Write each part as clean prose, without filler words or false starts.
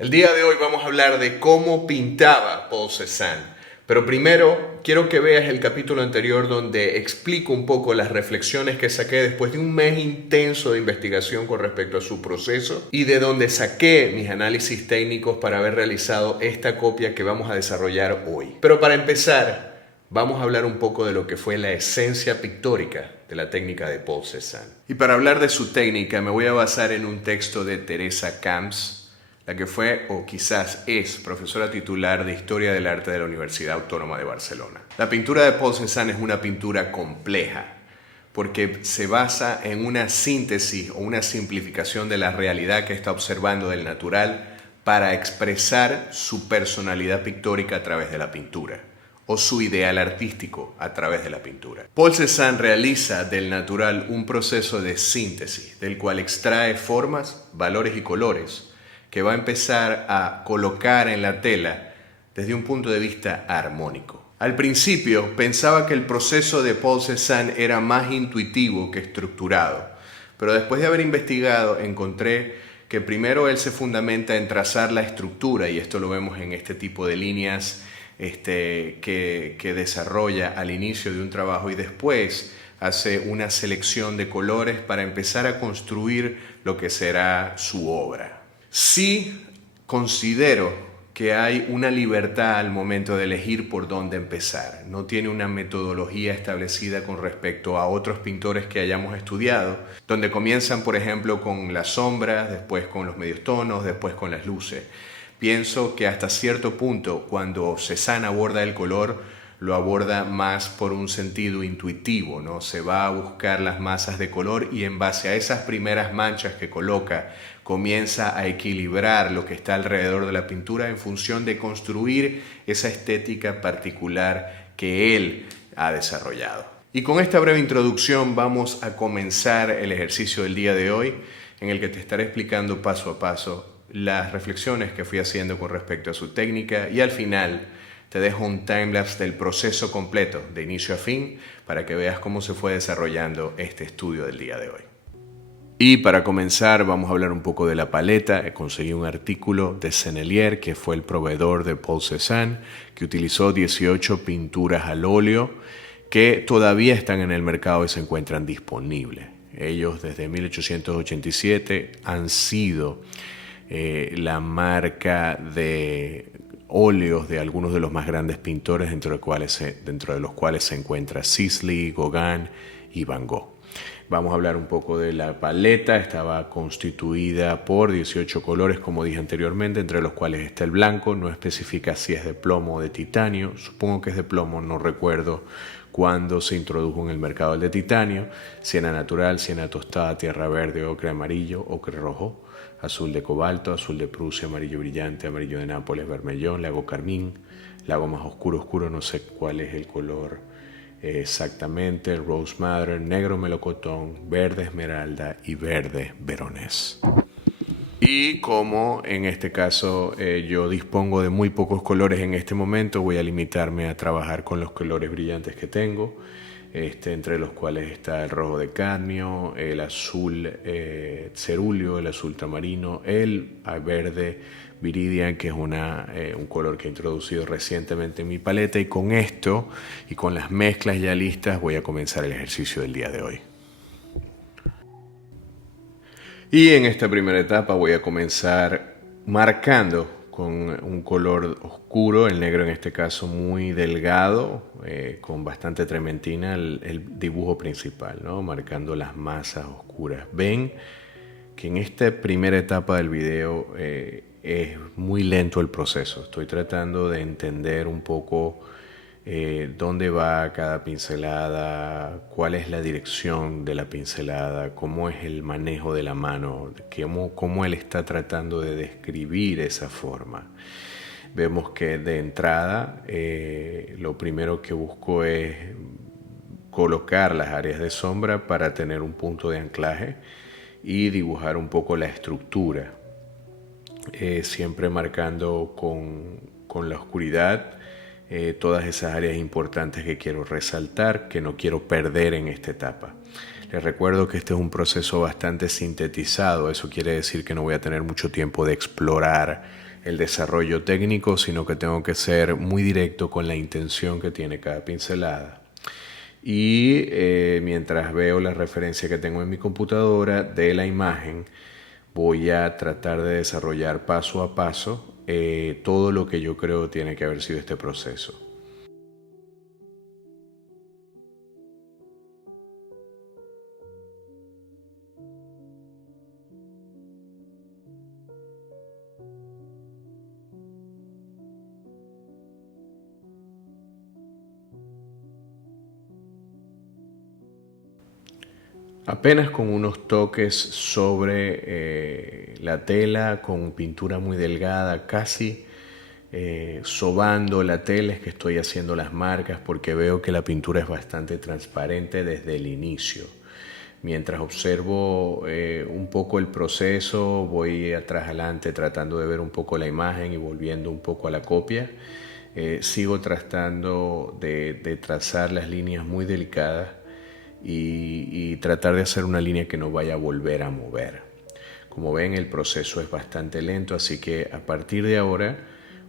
El día de hoy vamos a hablar de cómo pintaba Paul Cézanne. Pero primero quiero que veas el capítulo anterior donde explico un poco las reflexiones que saqué después de un mes intenso de investigación con respecto a su proceso y de donde saqué mis análisis técnicos para haber realizado esta copia que vamos a desarrollar hoy. Pero para empezar, vamos a hablar un poco de lo que fue la esencia pictórica de la técnica de Paul Cézanne. Y para hablar de su técnica me voy a basar en un texto de Teresa Camps, la que fue o quizás es profesora titular de Historia del Arte de la Universidad Autónoma de Barcelona. La pintura de Paul Cézanne es una pintura compleja porque se basa en una síntesis o una simplificación de la realidad que está observando del natural para expresar su personalidad pictórica a través de la pintura o su ideal artístico a través de la pintura. Paul Cézanne realiza del natural un proceso de síntesis del cual extrae formas, valores y colores que va a empezar a colocar en la tela desde un punto de vista armónico. Al principio pensaba que el proceso de Paul Cézanne era más intuitivo que estructurado, pero después de haber investigado encontré que primero él se fundamenta en trazar la estructura, y esto lo vemos en este tipo de líneas que desarrolla al inicio de un trabajo, y después hace una selección de colores para empezar a construir lo que será su obra. Sí considero que hay una libertad al momento de elegir por dónde empezar. No tiene una metodología establecida con respecto a otros pintores que hayamos estudiado, donde comienzan, por ejemplo, con las sombras, después con los medios tonos, después con las luces. Pienso que hasta cierto punto, cuando Cézanne aborda el color, lo aborda más por un sentido intuitivo, ¿no? Se va a buscar las masas de color y en base a esas primeras manchas que coloca, comienza a equilibrar lo que está alrededor de la pintura en función de construir esa estética particular que él ha desarrollado. Y con esta breve introducción vamos a comenzar el ejercicio del día de hoy, en el que te estaré explicando paso a paso las reflexiones que fui haciendo con respecto a su técnica, y al final te dejo un timelapse del proceso completo, de inicio a fin, para que veas cómo se fue desarrollando este estudio del día de hoy. Y para comenzar vamos a hablar un poco de la paleta. Conseguí un artículo de Sennelier, que fue el proveedor de Paul Cézanne, que utilizó 18 pinturas al óleo que todavía están en el mercado y se encuentran disponibles. Ellos desde 1887 han sido la marca de óleos de algunos de los más grandes pintores, dentro de los cuales se encuentra Sisley, Gauguin y Van Gogh. Vamos a hablar un poco de la paleta. Estaba constituida por 18 colores, como dije anteriormente, entre los cuales está el blanco. No especifica si es de plomo o de titanio. Supongo que es de plomo, no recuerdo cuándo se introdujo en el mercado el de titanio. Siena natural, siena tostada, tierra verde, ocre amarillo, ocre rojo, azul de cobalto, azul de Prusia, amarillo brillante, amarillo de Nápoles, vermellón, lago carmín, lago más oscuro, no sé cuál es el color exactamente, rose madder, negro melocotón, verde esmeralda y verde veronés. Y como en este caso yo dispongo de muy pocos colores en este momento, voy a limitarme a trabajar con los colores brillantes que tengo, entre los cuales está el rojo de cadmio, el azul cerúleo, el azul tamarino, el verde viridian, que es un color que he introducido recientemente en mi paleta. Y con esto y con las mezclas ya listas voy a comenzar el ejercicio del día de hoy. Y en esta primera etapa voy a comenzar marcando con un color oscuro, el negro en este caso muy delgado, con bastante trementina, el dibujo principal, ¿no? Marcando las masas oscuras. Ven que en esta primera etapa del video es muy lento el proceso. Estoy tratando de entender un poco dónde va cada pincelada, cuál es la dirección de la pincelada, cómo es el manejo de la mano, cómo él está tratando de describir esa forma. Vemos que de entrada lo primero que busco es colocar las áreas de sombra para tener un punto de anclaje y dibujar un poco la estructura, siempre marcando con la oscuridad todas esas áreas importantes que quiero resaltar, que no quiero perder en esta etapa. Les recuerdo que este es un proceso bastante sintetizado. Eso quiere decir que no voy a tener mucho tiempo de explorar el desarrollo técnico, sino que tengo que ser muy directo con la intención que tiene cada pincelada. Y mientras veo la referencia que tengo en mi computadora de la imagen, voy a tratar de desarrollar paso a paso todo lo que yo creo tiene que haber sido este proceso. Apenas con unos toques sobre la tela, con pintura muy delgada, casi sobando la tela, es que estoy haciendo las marcas porque veo que la pintura es bastante transparente desde el inicio. Mientras observo un poco el proceso, voy atrás adelante tratando de ver un poco la imagen y volviendo un poco a la copia. Sigo tratando de trazar las líneas muy delicadas y tratar de hacer una línea que no vaya a volver a mover. Como ven, el proceso es bastante lento, así que a partir de ahora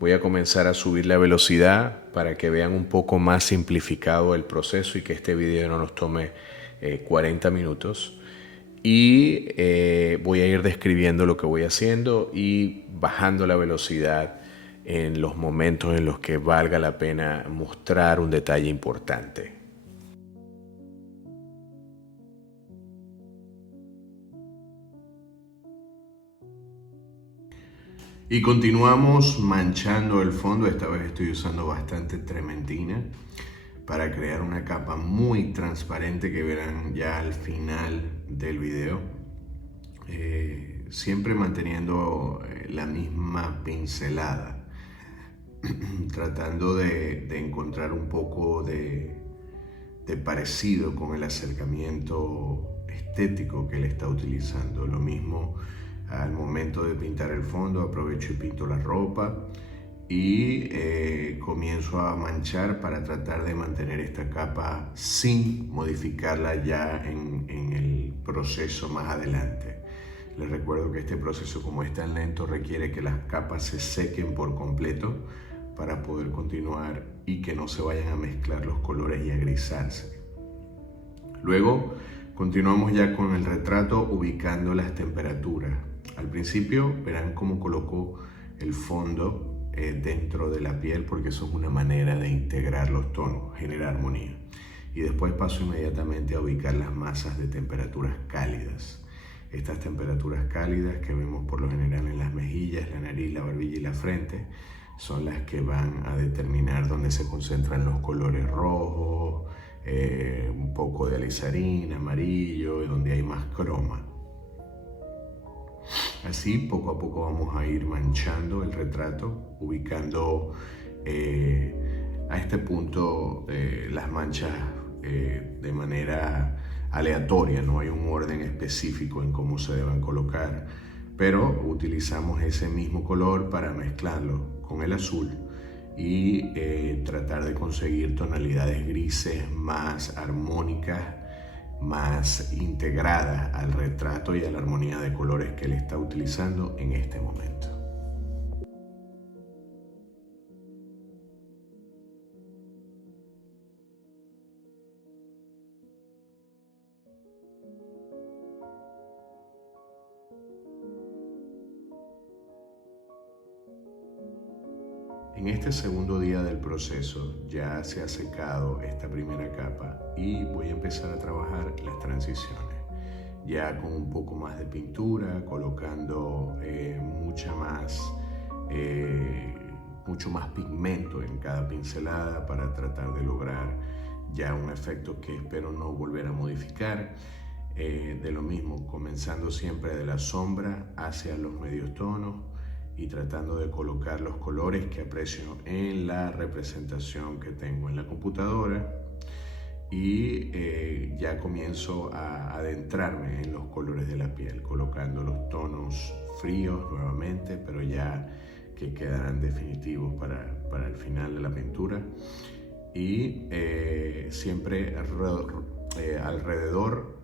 voy a comenzar a subir la velocidad para que vean un poco más simplificado el proceso y que este video no nos tome 40 minutos. Y voy a ir describiendo lo que voy haciendo y bajando la velocidad en los momentos en los que valga la pena mostrar un detalle importante. Y continuamos manchando el fondo. Esta vez estoy usando bastante trementina para crear una capa muy transparente que verán ya al final del video. Siempre manteniendo la misma pincelada, tratando de encontrar un poco de parecido con el acercamiento estético que él está utilizando. Lo mismo al momento de pintar el fondo, aprovecho y pinto la ropa y comienzo a manchar para tratar de mantener esta capa sin modificarla ya en el proceso más adelante. Les recuerdo que este proceso, como es tan lento, requiere que las capas se sequen por completo para poder continuar y que no se vayan a mezclar los colores y a grisarse. Luego continuamos ya con el retrato ubicando las temperaturas. Al principio verán cómo coloco el fondo dentro de la piel, porque eso es una manera de integrar los tonos, generar armonía. Y después paso inmediatamente a ubicar las masas de temperaturas cálidas. Estas temperaturas cálidas que vemos por lo general en las mejillas, la nariz, la barbilla y la frente son las que van a determinar dónde se concentran los colores rojos, un poco de alizarín, amarillo, y donde hay más croma. Así poco a poco vamos a ir manchando el retrato, ubicando a este punto las manchas de manera aleatoria. No hay un orden específico en cómo se deben colocar, pero utilizamos ese mismo color para mezclarlo con el azul y tratar de conseguir tonalidades grises más armónicas, más integradas al retrato y a la armonía de colores que él está utilizando en este momento. En este segundo día del proceso ya se ha secado esta primera capa y voy a empezar a trabajar las transiciones. Ya con un poco más de pintura, colocando mucho más pigmento en cada pincelada para tratar de lograr ya un efecto que espero no volver a modificar. De lo mismo, comenzando siempre de la sombra hacia los medios tonos y tratando de colocar los colores que aprecio en la representación que tengo en la computadora. Y ya comienzo a adentrarme en los colores de la piel, colocando los tonos fríos nuevamente, pero ya que quedarán definitivos para el final de la pintura. Y siempre alrededor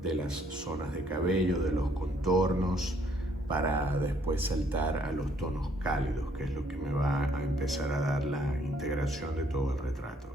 de las zonas de cabello, de los contornos, para después saltar a los tonos cálidos, que es lo que me va a empezar a dar la integración de todo el retrato.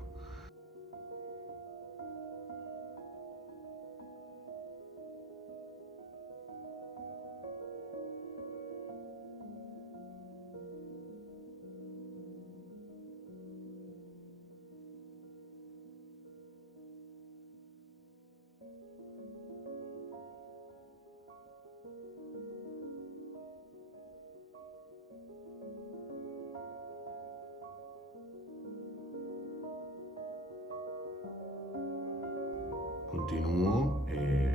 Continúo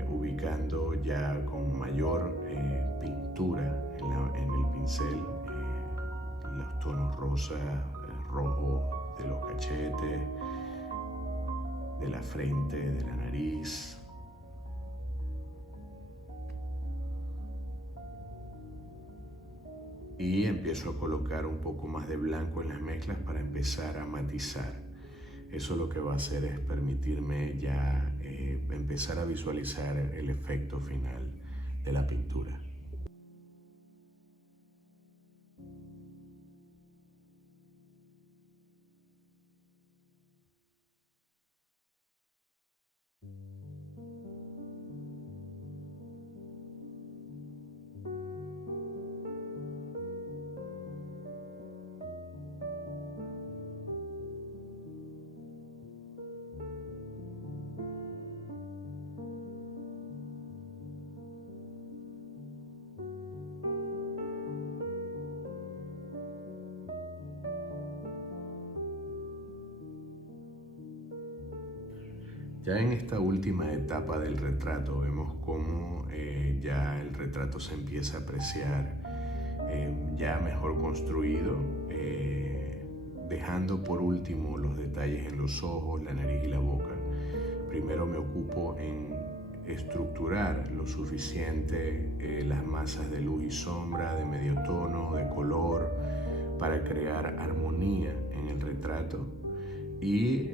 ubicando ya con mayor pintura en el pincel los tonos rosa, rojo de los cachetes, de la frente, de la nariz. Y empiezo a colocar un poco más de blanco en las mezclas para empezar a matizar. Eso lo que va a hacer es permitirme ya empezar a visualizar el efecto final de la pintura. Ya en esta última etapa del retrato vemos cómo ya el retrato se empieza a apreciar ya mejor construido, dejando por último los detalles en los ojos, la nariz y la boca. Primero me ocupo en estructurar lo suficiente las masas de luz y sombra, de medio tono, de color, para crear armonía en el retrato. Y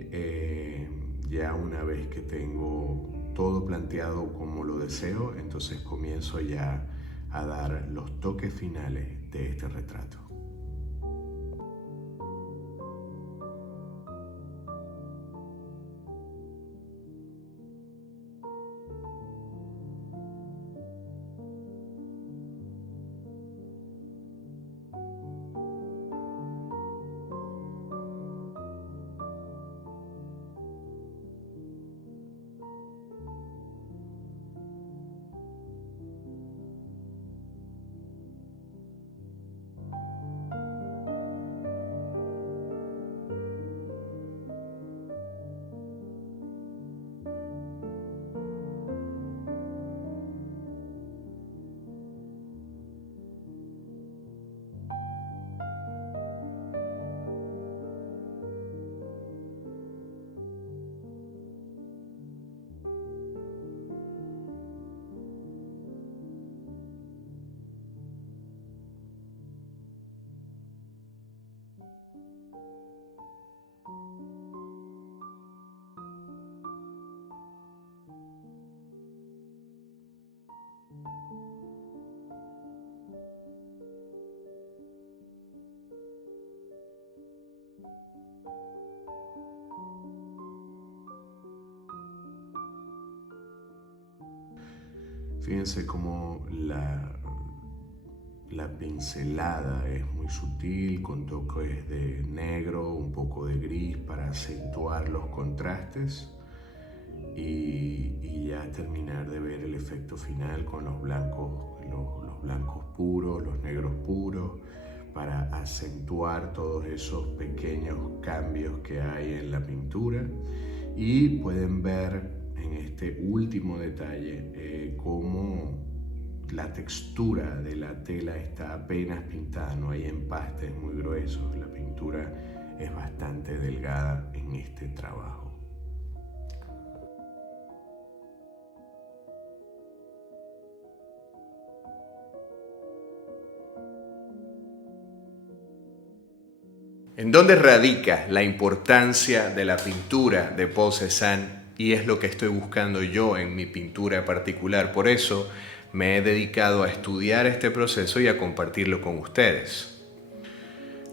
ya una vez que tengo todo planteado como lo deseo, entonces comienzo ya a dar los toques finales de este retrato. Fíjense cómo la pincelada es muy sutil, con toques de negro, un poco de gris para acentuar los contrastes y ya terminar de ver el efecto final con los blancos puros, los negros puros, para acentuar todos esos pequeños cambios que hay en la pintura. Y pueden ver en este último detalle cómo la textura de la tela está apenas pintada, no hay empastes muy gruesos, la pintura es bastante delgada en este trabajo. ¿En dónde radica la importancia de la pintura de Paul Cézanne? Y es lo que estoy buscando yo en mi pintura particular. Por eso me he dedicado a estudiar este proceso y a compartirlo con ustedes.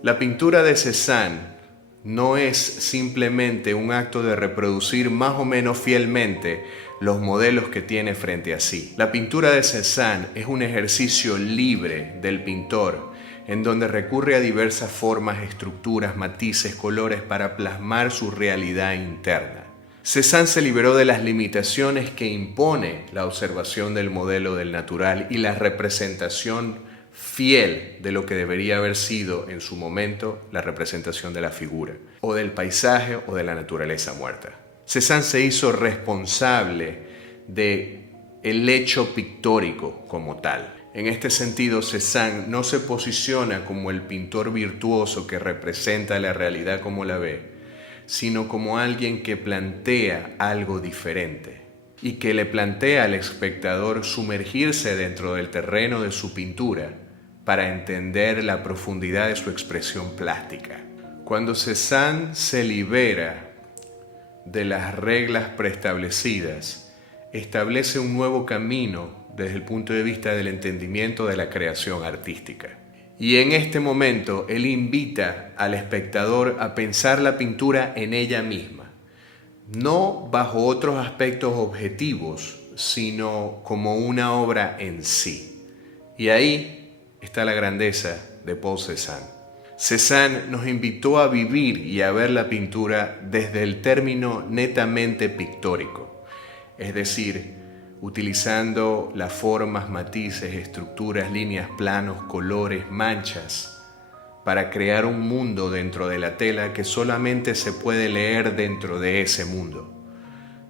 La pintura de Cézanne no es simplemente un acto de reproducir más o menos fielmente los modelos que tiene frente a sí. La pintura de Cézanne es un ejercicio libre del pintor, en donde recurre a diversas formas, estructuras, matices, colores para plasmar su realidad interna. Cézanne se liberó de las limitaciones que impone la observación del modelo del natural y la representación fiel de lo que debería haber sido en su momento la representación de la figura, o del paisaje o de la naturaleza muerta. Cézanne se hizo responsable del hecho pictórico como tal. En este sentido, Cézanne no se posiciona como el pintor virtuoso que representa la realidad como la ve, sino como alguien que plantea algo diferente y que le plantea al espectador sumergirse dentro del terreno de su pintura para entender la profundidad de su expresión plástica. Cuando Cézanne se libera de las reglas preestablecidas, establece un nuevo camino desde el punto de vista del entendimiento de la creación artística. Y en este momento él invita al espectador a pensar la pintura en ella misma, no bajo otros aspectos objetivos, sino como una obra en sí. Y ahí está la grandeza de Paul Cézanne. Cézanne nos invitó a vivir y a ver la pintura desde el término netamente pictórico, es decir, utilizando las formas, matices, estructuras, líneas, planos, colores, manchas, para crear un mundo dentro de la tela que solamente se puede leer dentro de ese mundo,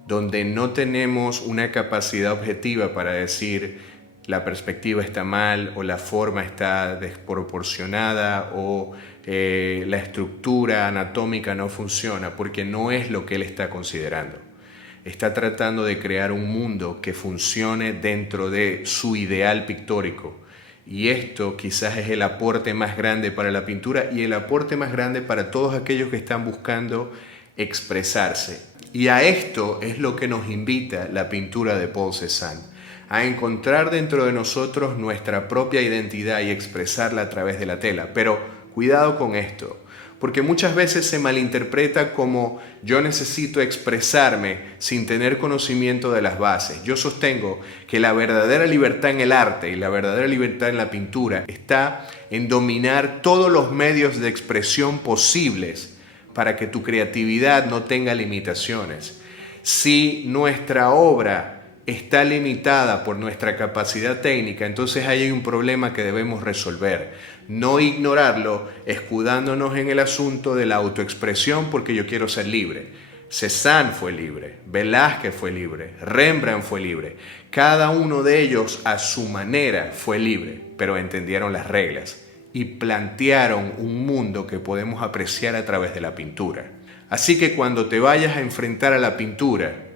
donde no tenemos una capacidad objetiva para decir la perspectiva está mal o la forma está desproporcionada o la estructura anatómica no funciona, porque no es lo que él está considerando. Está tratando de crear un mundo que funcione dentro de su ideal pictórico. Y esto quizás es el aporte más grande para la pintura y el aporte más grande para todos aquellos que están buscando expresarse. Y a esto es lo que nos invita la pintura de Paul Cézanne, a encontrar dentro de nosotros nuestra propia identidad y expresarla a través de la tela. Pero cuidado con esto, porque muchas veces se malinterpreta como yo necesito expresarme sin tener conocimiento de las bases. Yo sostengo que la verdadera libertad en el arte y la verdadera libertad en la pintura está en dominar todos los medios de expresión posibles para que tu creatividad no tenga limitaciones. Si nuestra obra está limitada por nuestra capacidad técnica, entonces ahí hay un problema que debemos resolver. No ignorarlo, escudándonos en el asunto de la autoexpresión porque yo quiero ser libre. Cézanne fue libre, Velázquez fue libre, Rembrandt fue libre. Cada uno de ellos a su manera fue libre, pero entendieron las reglas y plantearon un mundo que podemos apreciar a través de la pintura. Así que cuando te vayas a enfrentar a la pintura,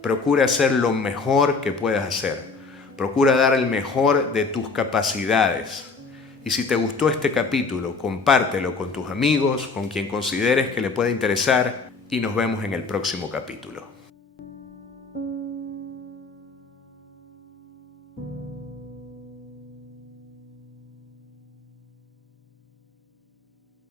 procura hacer lo mejor que puedas hacer. Procura dar el mejor de tus capacidades. Y si te gustó este capítulo, compártelo con tus amigos, con quien consideres que le pueda interesar, y nos vemos en el próximo capítulo.